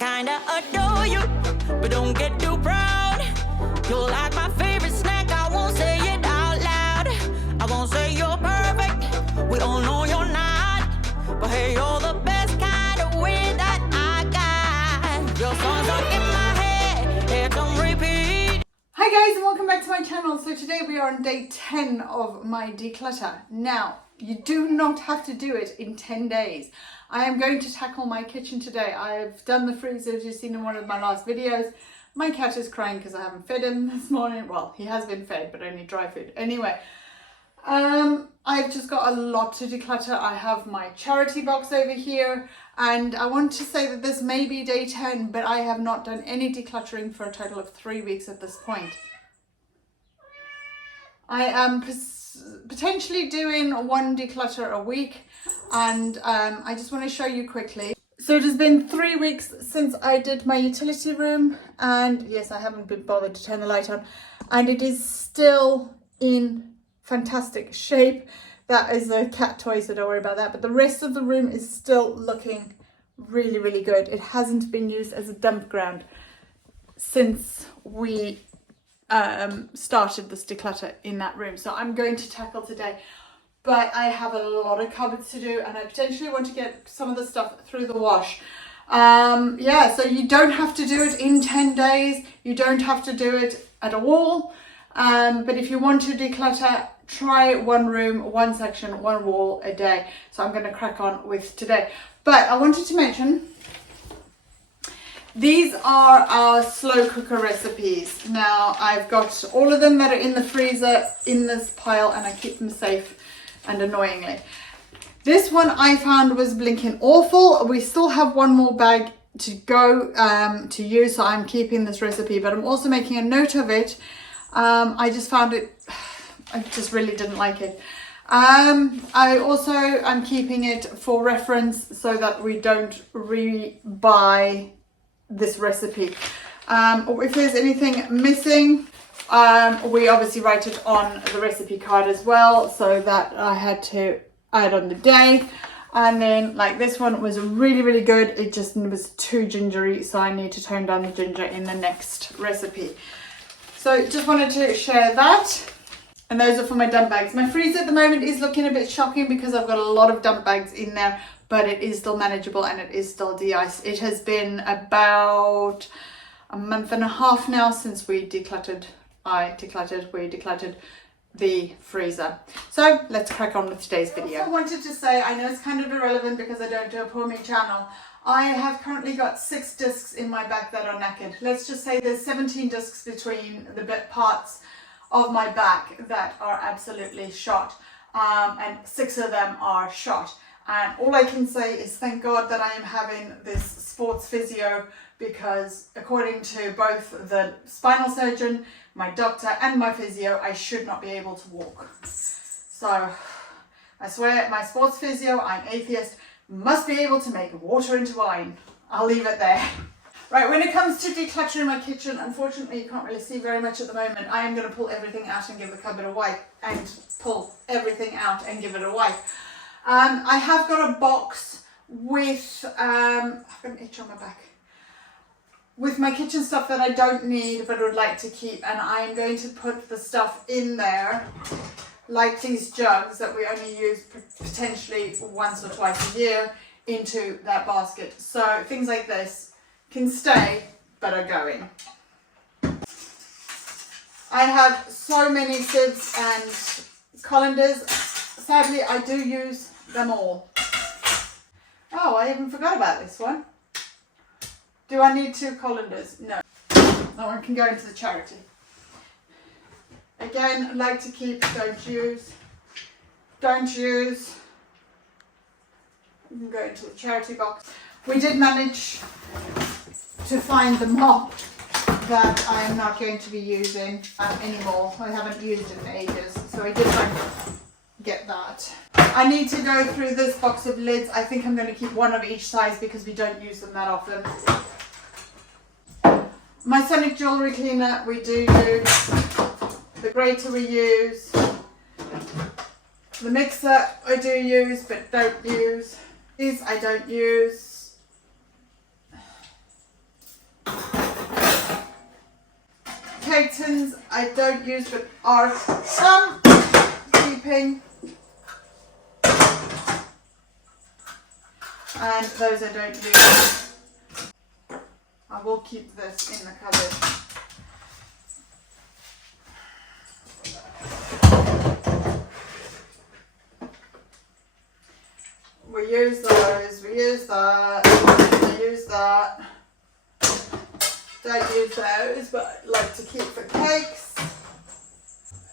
kinda adore you, but don't get too proud. You're like my favorite snack, I won't say it out loud. I won't say you're perfect, we all know you're not. But hey, you're the best kind of weird that I got. Your songs are in my head, it's on repeat. Hi guys, and welcome back to my channel. So today we are on day 10 of my declutter. Now, you do not have to do it in 10 days. I am going to tackle my kitchen today. I've done the freezer, as you've seen in one of my last videos. My cat is crying because I haven't fed him this morning. Well, he has been fed, but only dry food. Anyway, I've just got a lot to declutter. I have my charity box over here, and I want to say that this may be day 10, but I have not done any decluttering for a total of 3 weeks at this point. I am potentially doing one declutter a week, and I just want to show you quickly. So it has been 3 weeks since I did my utility room, and yes, I haven't been bothered to turn the light on, and it is still in fantastic shape. That is a cat toy, so don't worry about that, but the rest of the room is still looking really, really good. It hasn't been used as a dump ground since we started this declutter in that room. So I'm going to tackle today, but I have a lot of cupboards to do, and I potentially want to get some of the stuff through the wash. Yeah, so you don't have to do it in 10 days. You don't have to do it at all. But if you want to declutter, try one room, one section, one wall a day. So I'm going to crack on with today. But I wanted to mention, these are our slow cooker recipes. Now, I've got all of them that are in the freezer in this pile, and I keep them safe and annoyingly. This one I found was blinking awful. We still have one more bag to go to use, so I'm keeping this recipe, but I'm also making a note of it. I just found it, I just really didn't like it. I'm keeping it for reference so that we don't re-buy this recipe. If there's anything missing, we obviously write it on the recipe card as well, so that I had to add on the day. And then like this one was really, really good. It just was too gingery, so I need to tone down the ginger in the next recipe. So just wanted to share that. And those are for my dump bags. My freezer at the moment is looking a bit shocking because I've got a lot of dump bags in there, but it is still manageable and it is still de-iced. It has been about a month and a half now since we decluttered the freezer. So let's crack on with today's video. I also wanted to say, I know it's kind of irrelevant because I don't do a Pour Me channel. I have currently got 6 discs in my back that are knackered. Let's just say there's 17 discs between the parts of my back that are absolutely shot, and 6 of them are shot. And all I can say is thank God that I am having this sports physio, because according to both the spinal surgeon, my doctor and my physio, I should not be able to walk. So I swear my sports physio, I'm atheist, must be able to make water into wine. I'll leave it there. Right, when it comes to decluttering my kitchen, unfortunately you can't really see very much at the moment. I am going to pull everything out and give the cupboard a wipe, and pull everything out and give it a wipe. I have got a box with, I've got an itch on my back, with my kitchen stuff that I don't need but would like to keep, and I am going to put the stuff in there, like these jugs that we only use potentially once or twice a year, into that basket. So things like this can stay but are going. I have so many sieves and colanders. Sadly, I do use them all. Oh, I even forgot about this one. Do I need 2 colanders? No. That one can go into the charity. Again, like to keep, don't use. Don't use. You can go into the charity box. We did manage to find the mop that I am not going to be using anymore. I haven't used it in ages, so I did find get that. I need to go through this box of lids. I think I'm going to keep one of each size because we don't use them that often. My Sonic jewellery cleaner we do use. The grater we use. The mixer I do use but don't use. These I don't use. cake tins I don't use but are keeping. And those I don't use. I will keep this in the cupboard. We use those, we use that, we use that. Don't use those, but I like to keep for cakes.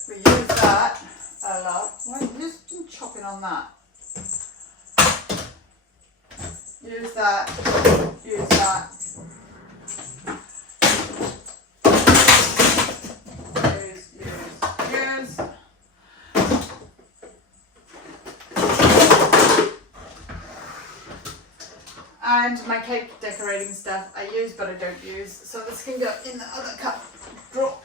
We use that a lot. Why are you just chopping on that? Use that, use that. Use. And my cake decorating stuff I use but I don't use. So this can go in the other cup drawer.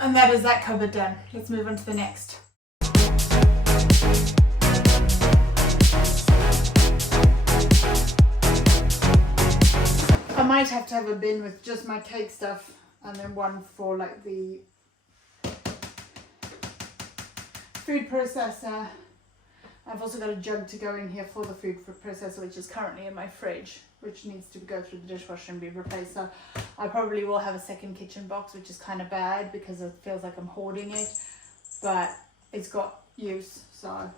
And that is that cupboard done. Let's move on to the next. I might have to have a bin with just my cake stuff and then one for like the food processor. I've also got a jug to go in here for the food processor, which is currently in my fridge, which needs to go through the dishwasher and be replaced. So I probably will have a second kitchen box, which is kind of bad because it feels like I'm hoarding it, but it's got use, so.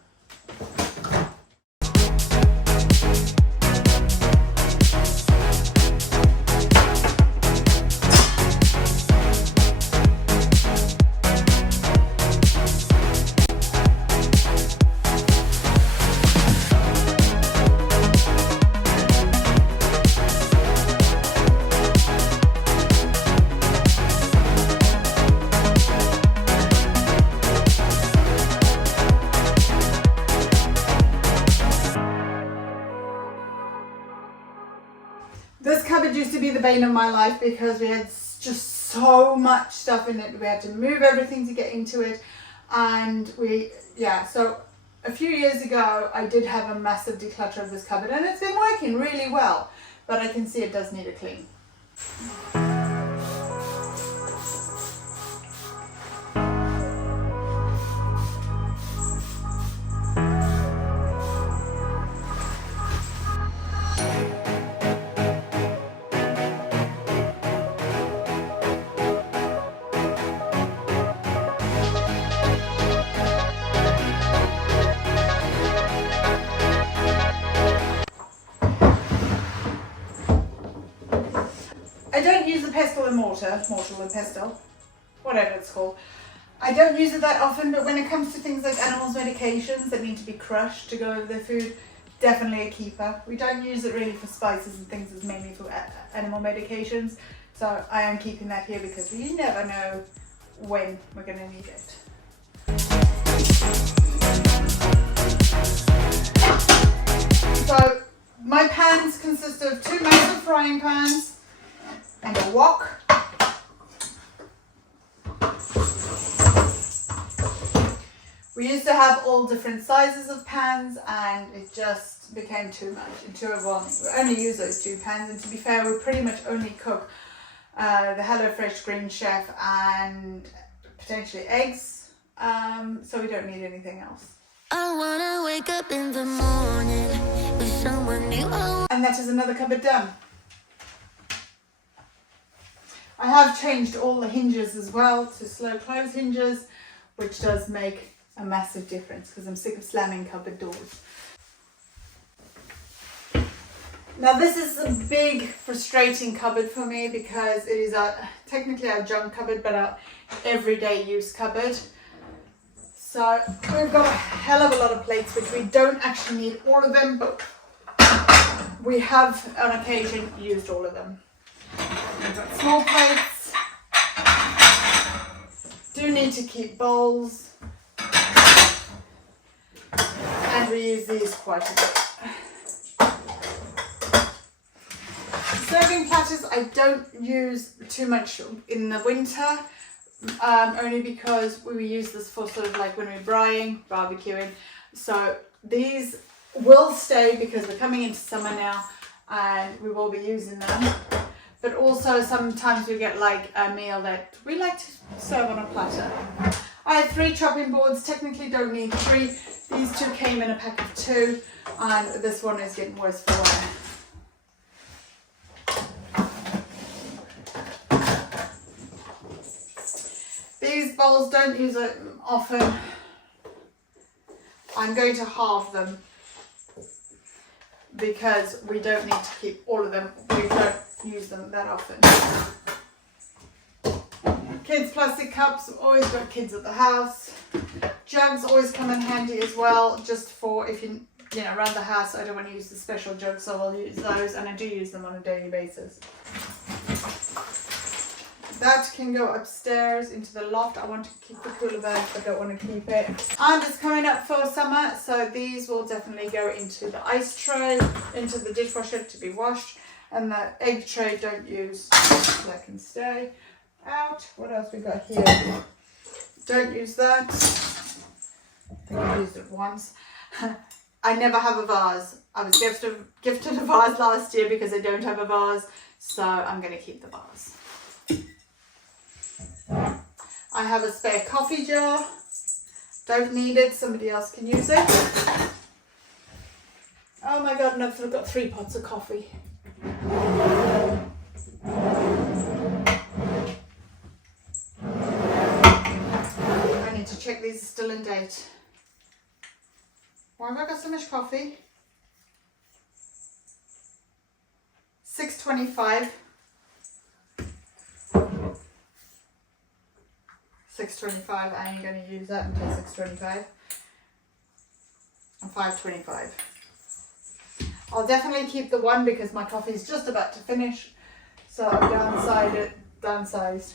This cupboard used to be the bane of my life because we had just so much stuff in it. We had to move everything to get into it. And so a few years ago, I did have a massive declutter of this cupboard and it's been working really well, but I can see it does need a clean. I don't use the pestle and mortar and pestle, whatever it's called. I don't use it that often, but when it comes to things like animals' medications that need to be crushed to go over their food, definitely a keeper. We don't use it really for spices and things, it's mainly for animal medications. So I am keeping that here because we never know when we're going to need it. So my pans consist of 2 massive frying pans and a wok. We used to have all different sizes of pans and it just became too much and too overwhelming. We only use those 2 pans, and to be fair, we pretty much only cook the HelloFresh Green Chef and potentially eggs, so we don't need anything else. I wanna wake up in the morning with someone new. And that is another cupboard done. I have changed all the hinges as well to slow close hinges, which does make a massive difference because I'm sick of slamming cupboard doors. Now this is a big frustrating cupboard for me because it is technically our junk cupboard, but our everyday use cupboard. So we've got a hell of a lot of plates, which we don't actually need all of them, but we have on occasion used all of them. We've got small plates, do need to keep bowls, and we use these quite a bit. Serving platters I don't use too much in the winter, only because we use this for sort of like when we're barbecuing. So these will stay because we're coming into summer now and we will be using them. But also sometimes we get like a meal that we like to serve on a platter. I have 3 chopping boards, technically don't need 3. These 2 came in a pack of 2 and this one is getting worse for wear. These bowls don't use it often. I'm going to halve them because we don't need to keep all of them. We don't use them that often. Kids' plastic cups, always got kids at the house. Jugs always come in handy as well, just for if you know, around the house I don't want to use the special jugs, so I'll use those, and I do use them on a daily basis. That can go upstairs into the loft. I want to keep the cooler bag, I don't want to keep it. And it's coming up for summer, so these will definitely go into the ice tray, into the dishwasher to be washed. And the egg tray don't use, so that can stay out. What else we got here? Don't use that. I think I used it once. I never have a vase. I was gifted a vase last year because I don't have a vase, so I'm going to keep the vase. I have a spare coffee jar. Don't need it, somebody else can use it. Oh my god, and I've got 3 pots of coffee. I need to check these are still in date. Why have I got so much coffee? 6.25. 6.25. I ain't going to use that until 6.25. And 5.25. I'll definitely keep the one because my coffee is just about to finish, so I've downsized.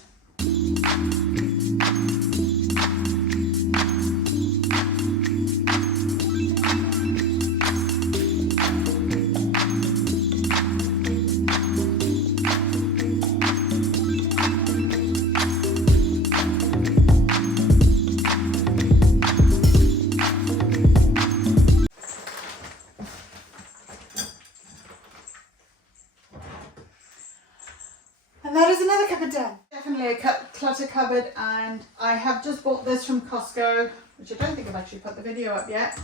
And that is another cupboard done. Definitely a clutter cupboard, and I have just bought this from Costco, which I don't think I've actually put the video up yet.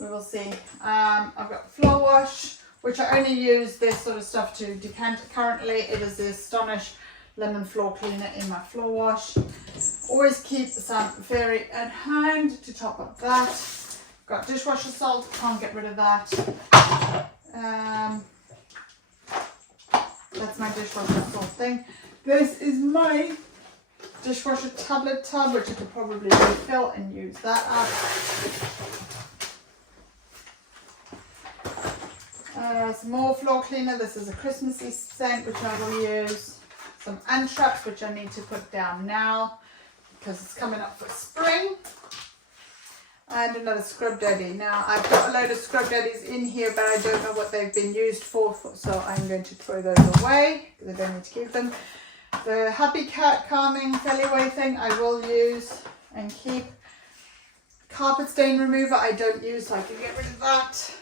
We will see. I've got floor wash, which I only use this sort of stuff to decant. Currently it is the Astonish lemon floor cleaner in my floor wash. Always keep some fairy at hand to top up that. Got dishwasher salt, can't get rid of that. That's my dishwasher salt thing. This is my dishwasher tablet tub, which I could probably refill and use that up. Some more floor cleaner. This is a Christmassy scent, which I will use. Some ant traps, which I need to put down now because it's coming up for spring. And another Scrub Daddy. Now I've got a load of Scrub Daddies in here, but I don't know what they've been used for, so I'm going to throw those away because I don't need to keep them. The Happy Cat Calming Feliway thing I will use and keep. Carpet stain remover I don't use, so I can get rid of that.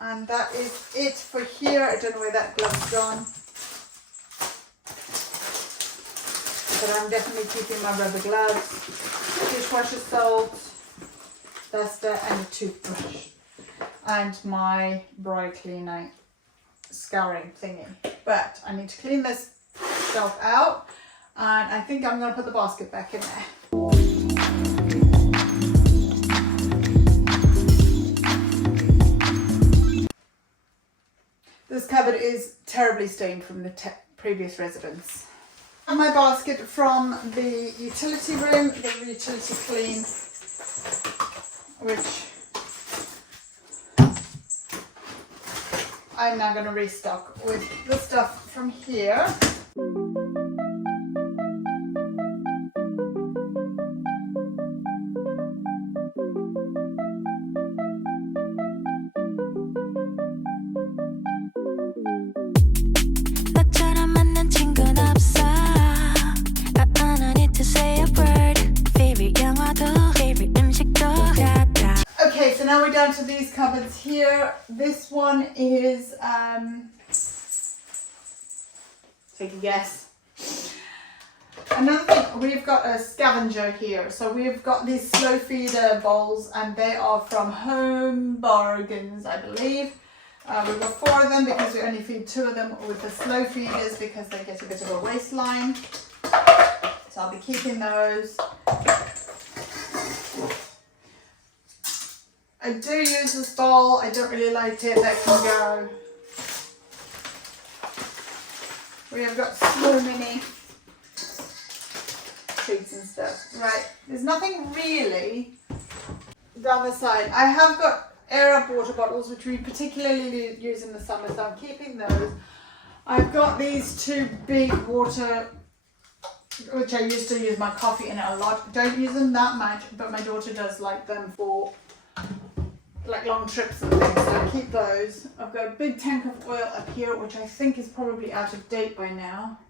And that is it for here. I don't know where that glove's gone, but I'm definitely keeping my rubber gloves. Dishwasher salt, duster, and a toothbrush, and my Bri Cleaner scouring thingy. But I need to clean this shelf out, and I think I'm going to put the basket back in there. this cupboard is terribly stained from the previous residence. My basket from the utility room, the utility clean, which I'm now going to restock with the stuff from here. Okay, so now we're down to these cupboards here. This one is, take a guess. Another thing, we've got a scavenger here. So we've got these slow feeder bowls, and they are from Home Bargains, I believe. We've got 4 of them because we only feed 2 of them with the slow feeders because they get a bit of a waistline. So I'll be keeping those. I do use this bowl. I don't really like it. That can go. We have got so many treats and stuff. Right, there's nothing really down the side. I have got air up water bottles, which we particularly use in the summer, so I'm keeping those. I've got these 2 big water, which I used to use my coffee in a lot. Don't use them that much, but my daughter does like them for like long trips and things, so I keep those. I've got a big tank of oil up here, which I think is probably out of date by now.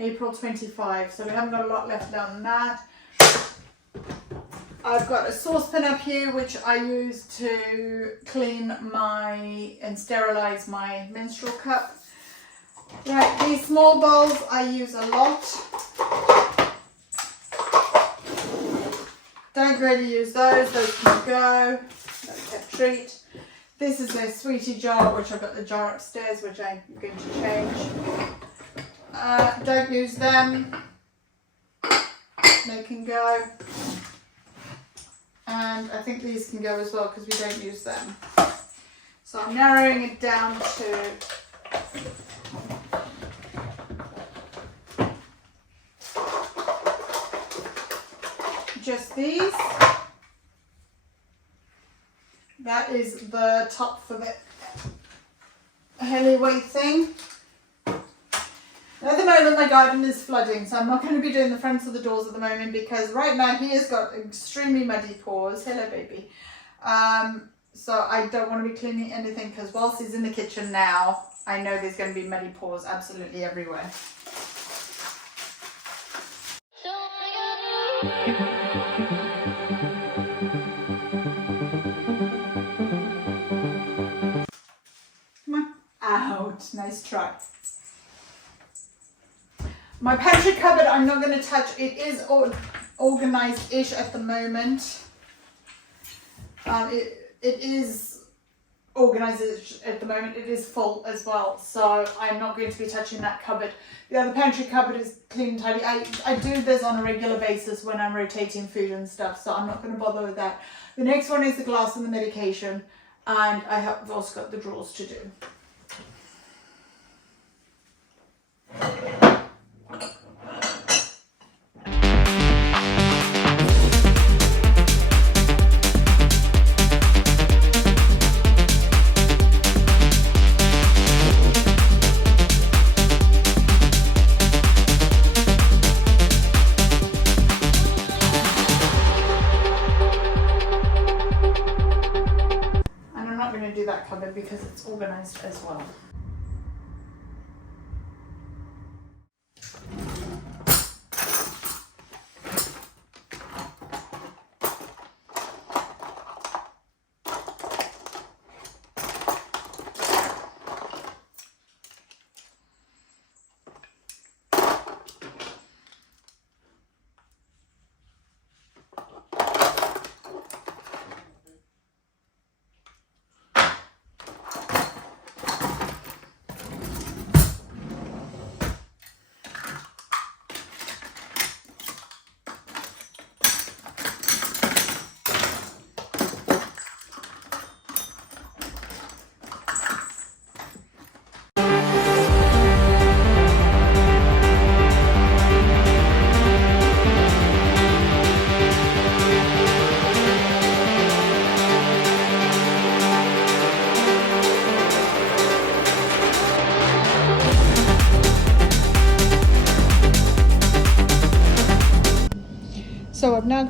April 25, so we haven't got a lot left down that. I've got a saucepan up here, which I use to clean and sterilize my menstrual cup. Right, these small bowls I use a lot. Don't really use those can go. That's a treat. This is a sweetie jar, which I've got the jar upstairs, which I'm going to change. Don't use them. They can go. And I think these can go as well because we don't use them. So I'm narrowing it down to just these. That is the top for the Heliway thing. At the moment my garden is flooding, so I'm not going to be doing the fronts of the doors at the moment because right now he has got extremely muddy paws. Hello baby. So I don't want to be cleaning anything because whilst he's in the kitchen now, I know there's going to be muddy paws absolutely everywhere. Come on. Out. Nice try. My pantry cupboard I'm not going to touch. It is organized-ish at the moment. It is organized at the moment. It is full as well, so I'm not going to be touching that cupboard. The other pantry cupboard is clean and tidy. I do this on a regular basis when I'm rotating food and stuff, so I'm not going to bother with that. The next one is the glass and the medication, and I have also got the drawers to do. Because it's organized as well.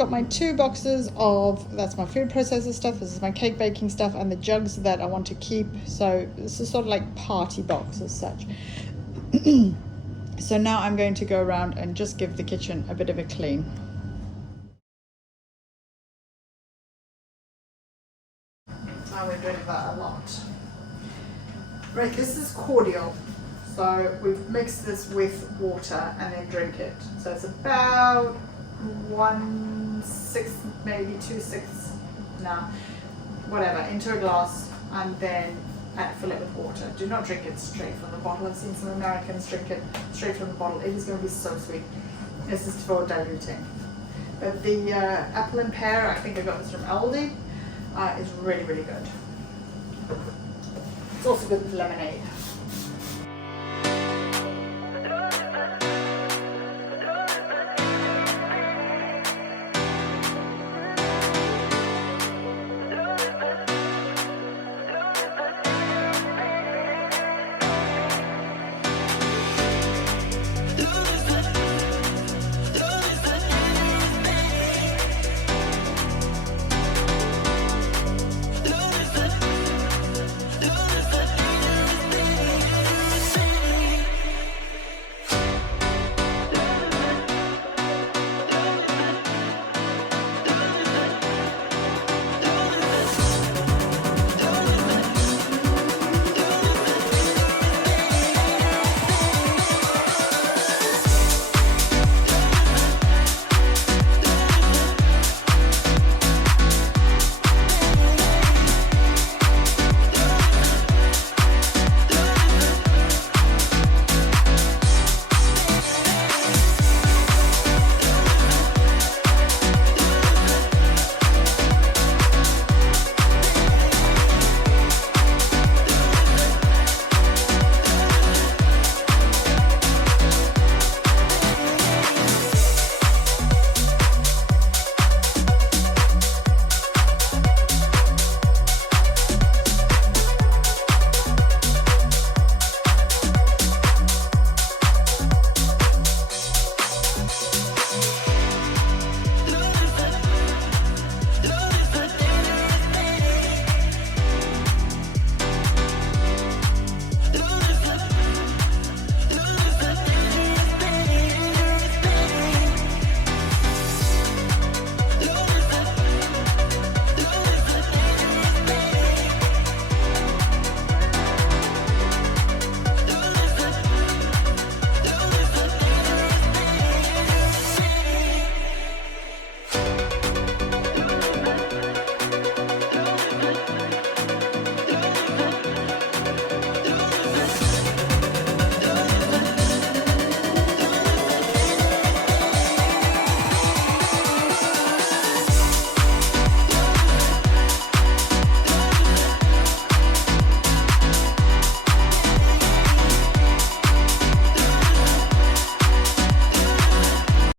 got my 2 boxes of, that's my food processor stuff, this is my cake baking stuff, and the jugs that I want to keep. So this is sort of like party box as such. So now I'm going to go around and just give the kitchen a bit of a clean. Oh, we're doing that a lot. Right, this is cordial. So we've mixed this with water and then drink it. So it's about 1/6, maybe 2/6, nah, whatever, into a glass, and then fill it with water. Do not drink it straight from the bottle. I've seen some Americans drink it straight from the bottle. It is going to be so sweet. This is for diluting. But the apple and pear, I think I got this from Aldi, is really, really good. It's also good with lemonade.